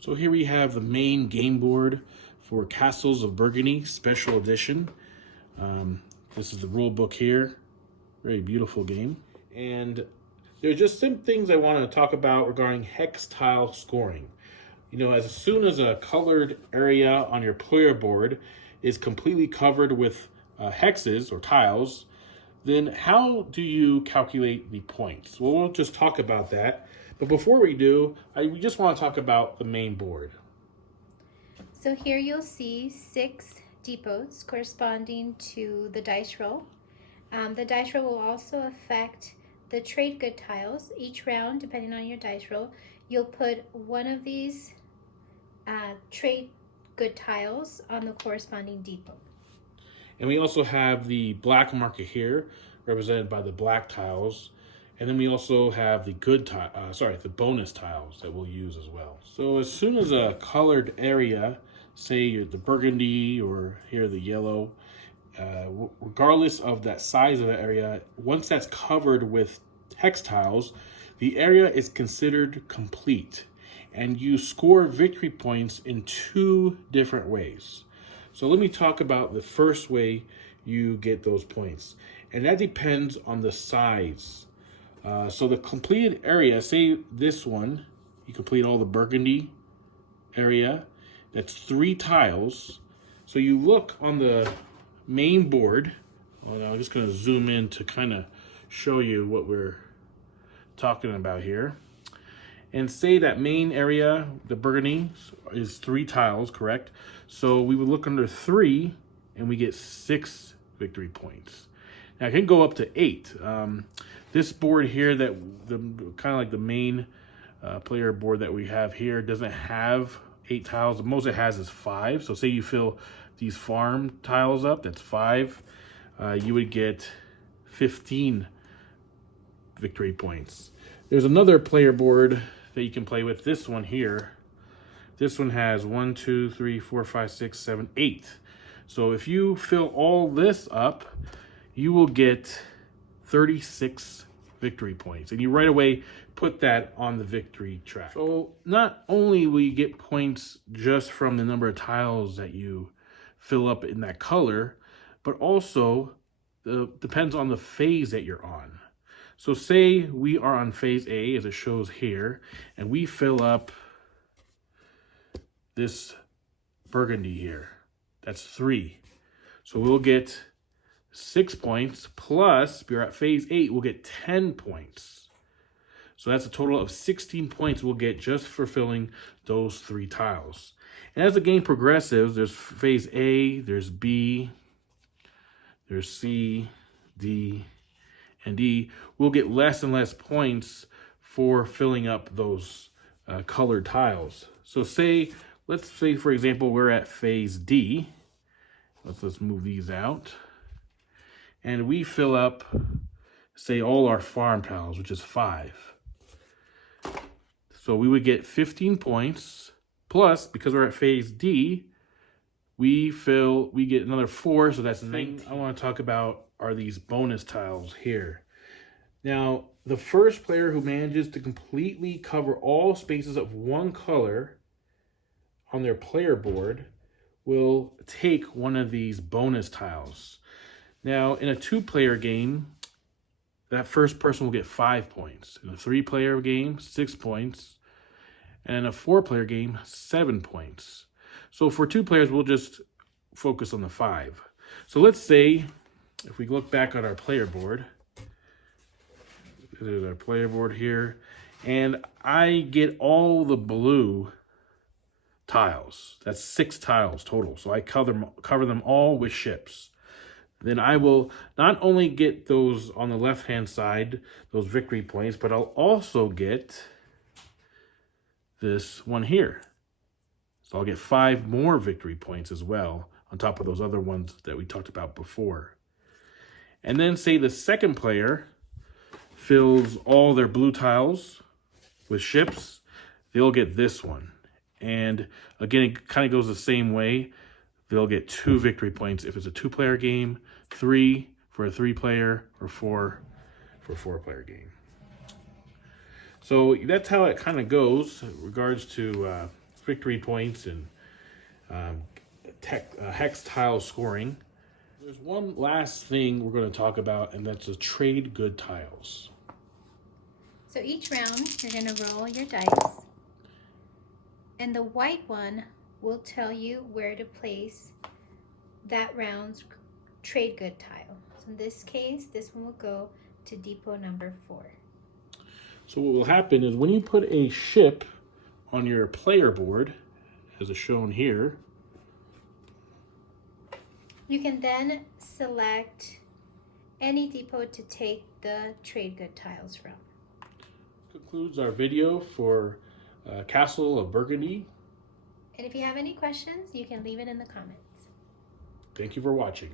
So here we have the main game board for Castles of Burgundy Special Edition. This is the rule book here. Very beautiful game. And there's just some things I want to talk about regarding hex tile scoring. You know, as soon as a colored area on your player board is completely covered with hexes or tiles, then how do you calculate the points? Well, we'll just talk about that. But before we do, we just want to talk about the main board. So here you'll see 6 depots corresponding to the dice roll. The dice roll will also affect the trade good tiles. Each round, depending on your dice roll, you'll put one of these trade good tiles on the corresponding depot. And we also have the black marker here, represented by the black tiles. And then we also have the the bonus tiles that we'll use as well. So as soon as a colored area, say the burgundy or here the yellow, regardless of that size of the area, once that's covered with hex tiles, the area is considered complete. And you score victory points in 2 different ways. So let me talk about the first way you get those points. And that depends on the size. So the completed area, say this one, you complete all the burgundy area, that's 3 tiles. So you look on the main board, I'm just going to zoom in to kind of show you what we're talking about here. And say that main area, the burgundy, is 3 tiles, correct? So we would look under 3 and we get 6 victory points. Now it can go up to 8. This board here, that kind of like the main player board that we have here, doesn't have 8 tiles. The most it has is 5. So say you fill these farm tiles up, that's 5. You would get 15 victory points. There's another player board that you can play with. This one here. This one has 1, 2, 3, 4, 5, 6, 7, 8. So if you fill all this up, you will get 36 victory points. And you right away put that on the victory track. So not only will you get points just from the number of tiles that you fill up in that color, but also depends on the phase that you're on. So say we are on phase A, as it shows here, and we fill up this burgundy here. That's 3. So we'll get 6 points, plus we're at phase 8, we'll get 10 points. So that's a total of 16 points we'll get just for filling those 3 tiles. And as the game progresses, there's phase A, there's B, there's C, D, and D. We'll get less and less points for filling up those colored tiles. So let's say for example, we're at phase D. Let's move these out. And we fill up, say, all our farm tiles, which is 5. So we would get 15 points, plus, because we're at phase D, we get another 4, so that's 19. I want to talk about are these bonus tiles here. Now, the first player who manages to completely cover all spaces of one color on their player board will take one of these bonus tiles. Now, in a 2-player game, that first person will get 5 points. In a 3-player game, 6 points. And in a 4-player game, 7 points. So for 2 players, we'll just focus on the 5. So let's say, if we look back at our player board, this is our player board here, and I get all the blue tiles. That's 6 tiles total. So I cover them all with ships. Then I will not only get those on the left-hand side, those victory points, but I'll also get this one here. So I'll get 5 more victory points as well, on top of those other ones that we talked about before. And then say the second player fills all their blue tiles with ships, they'll get this one. And again, it kind of goes the same way. They'll get 2 victory points if it's a 2-player game, 3 for a 3-player, or 4 for a 4-player game. So that's how it kind of goes in regards to victory points and hex tile scoring. There's one last thing we're going to talk about, and that's the trade good tiles. So each round, you're going to roll your dice, and the white one will tell you where to place that round's trade good tile. So in this case, this one will go to depot number 4. So what will happen is when you put a ship on your player board, as is shown here, you can then select any depot to take the trade good tiles from. Concludes our video for Castle of Burgundy. And if you have any questions, you can leave it in the comments. Thank you for watching.